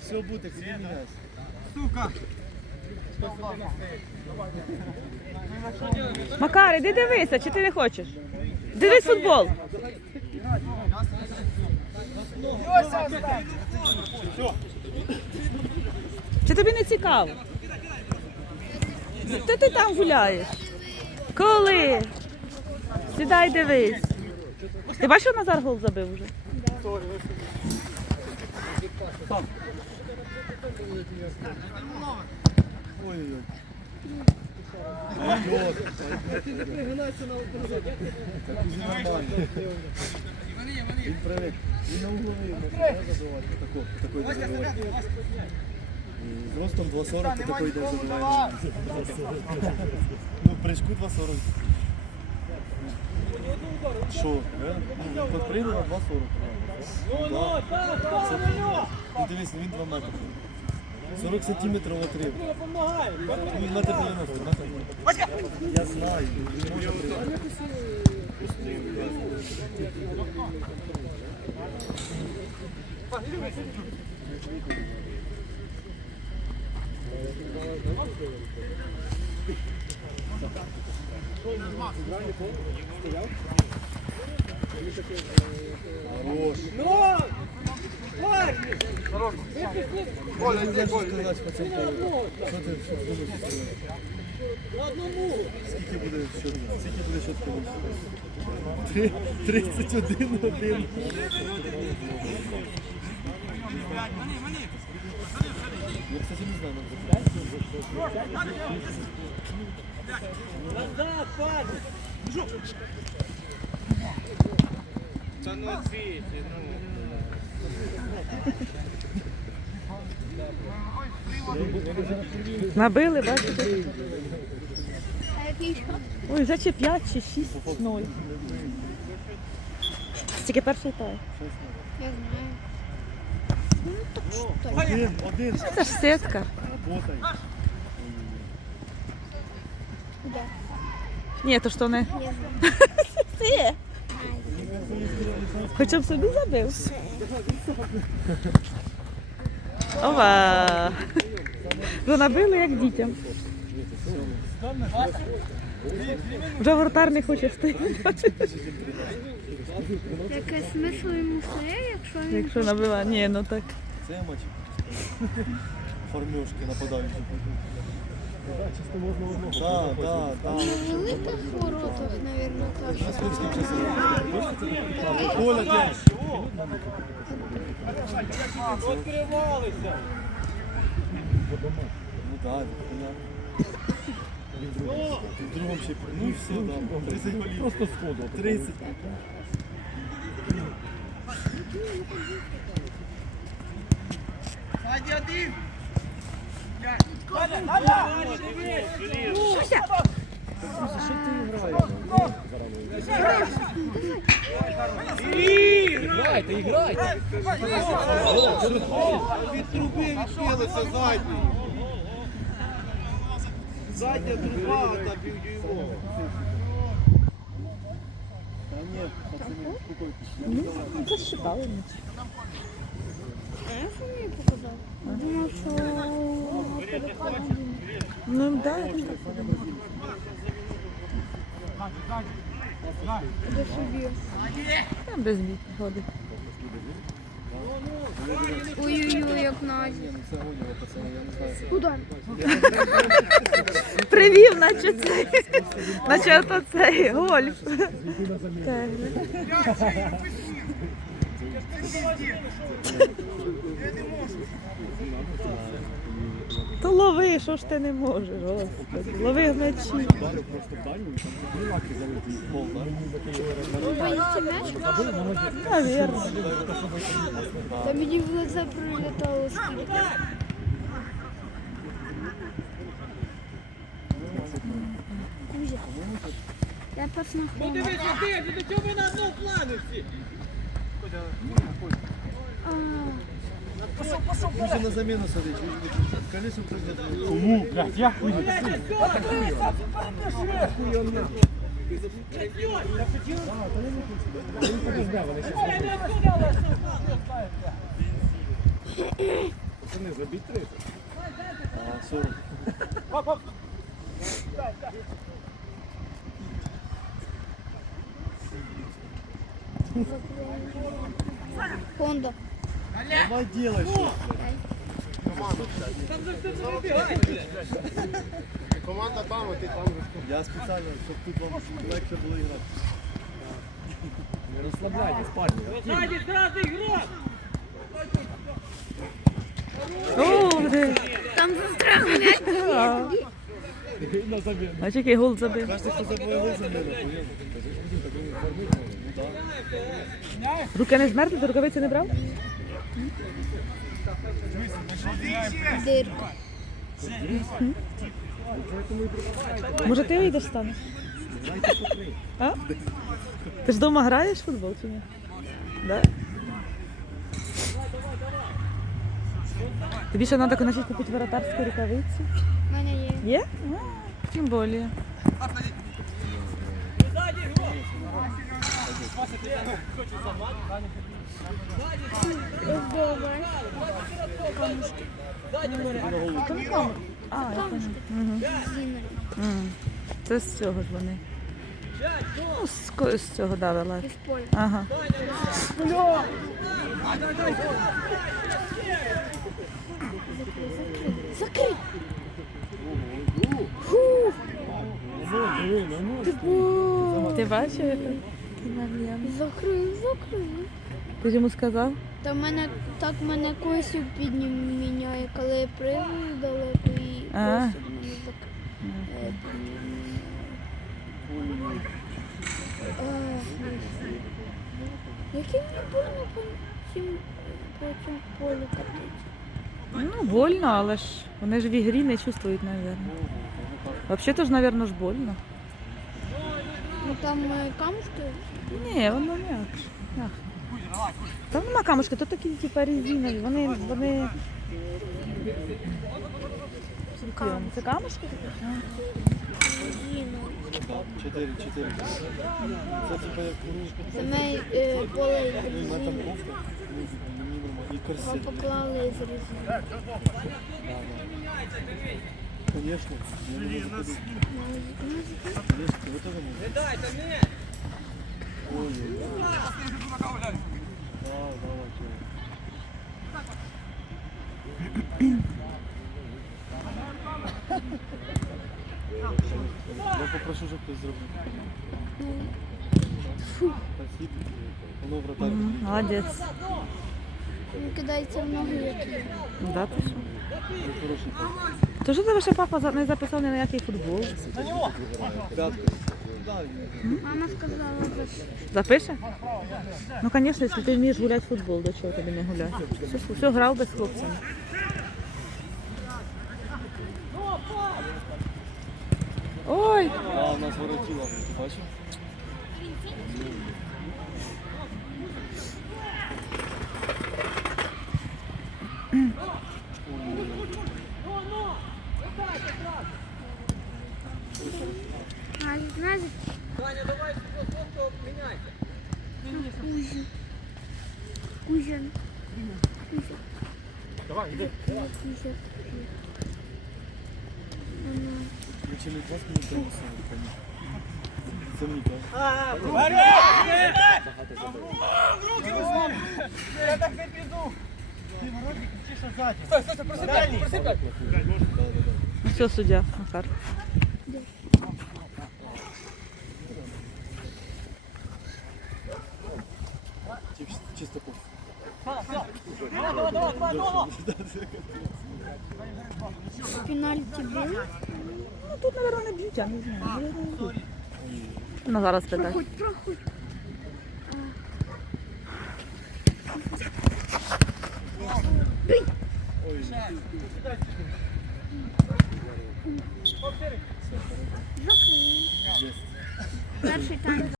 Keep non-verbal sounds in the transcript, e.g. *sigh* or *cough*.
Все буде, міняйся. Макар, іди дивися, чи ти не хочеш? Дивись футбол. Чи тобі не цікаво? Та ти там гуляєш. Коли? Сідай дивись. Ти бачиш, що Назар гол забив вже? Ой-ой-ой. Так. Він привик. Він на угловий може не забивати. Тако, такой йде забивати. З ростом 2,40 то такой йде забиває. Ну, в прыжку 2,40. Що? е? Ну, підпригнув на 2,40. Да. Це- Ну дивись, він 2 метри. 40 сантиметрів отрив. Він метр 90, метр 90. Я знаю, він може прийти. Хорош. Оля, не можу сказати по цьому поводу. Що ти що ти думаєш? про це? Скільки буде счет? Скільки буде? Три- 31 один. Я, кстати, не знаю, надо Набили, бачите? А який що? Ой, вже чи 5, чи 6, 0. Тільки перший тайм. Я знаю. Ну, так що? Один, один. Це ж сетка. Работай. Де? Ні, то що не. Знаю. *laughs* Ти. Хоча б собі забив. Ова. Ви набили як дітям. Вже вратар не хоче стояти, Який смисл йому це, якщо він... якщо набила. Ні, ну так. Це матч. Формешки нападаючі. Ну все, да. 30 голів. Просто сходу. 30. Від труби відхилиться задній. Задня труба, та півдюймова. Та ні, пацани, спокійно. Ну, це считали. Ну собі. Там без бій ходить. Ой-ой-ой, як Назі. Це гоняло, пацани, я не знаю. Куди? Привів, наче цей. Наче ото цей гольф. То лови, що ж ти не можеш, господи. Лови? Боїться м'яч? Навірно. Та мені в лице прилітало скільки. Кузя, я посмахнула. Дивіться, ти, ти чого на одному плані всі? А, Він же на заміну сидить. Колесо приготує. Кому? Блядь, я хуй. Пацани, забіть 30. А, 40. Хонда. Давай делай. Команда там, а ти там. Я спеціально, щоб тут вам легше було грати. Не розслабляйтесь, парні. Ігрок! О, де. Там застряг заміну. Бачиш, який гол забив. Кажете, хто забоїли за мене? Руки не змерзли, ти рукавиці не брав? Дирка. Може ти вийдеш станеш? А? Ти ж вдома граєш в футбол чи ні? Да? Тобі ще треба значить, купити воротарську рукавицю. У мене є. Є? Тим більше. А, я поняла. Мгм. Зінер. Мгм. Це з цього ж вони. Ну, з, з цього давила. Із. Ага. Закрий. Закрий! Ти бачив? Закрий, закрий. Ти ж йому сказав? Та мене так мене косів піднімає, коли я пригаю далеко і А. мене закрив. Яким мені больно по цим по цьому полю катати? Ну, больно, але ж вони ж в ігрі не чувствують, мабуть. Взагалі-то ж, мабуть, ж больно. Ну там е, камушки. Ні, воно м'якше. м'яке. Там нема камушки, то такі типу резинові. Вони, вони... Вони? Це камушки? Зіно. Чотири, чотири. Це типа як Це ми е, поле там резини. корсет. поклали з резини. Конечно. Я не можу ходити. Конечно, ви теж можете. Не дайте, не! Ой, ой, ой. Да, давай, чого. Я попрошу, щоб хтось зробив. Спасибо. Воно вратар. Мгм, Молодець. Він кидається в ноги, як я. Да, ти що? Ви хороший. То що тебе ще папа не записав ні на який футбол? Мама сказала, Запише? Ну, звісно, якщо ти вмієш гуляти в футбол, до чого тобі не гуляти? Все, все грав би з хлопцями. Ой! А, у нас воротила, ти бачив? Назик, назик. Таня, давай фото міняйте. Кузя. Кузя. Кузя. Давай, йди. Кузя. Вона. Ви чи не клас мені там Це мені так. Руки візьми! Я так не піду! Стой, стой, все, суддя, Макар. Тип- Чисто кофе. Давай, давай, давай, давай, давай! Пенальті були. Ну тут, мабуть, не б'ють, я не знаю. Ну, зараз питай. Проходь, проходь. Перший тайм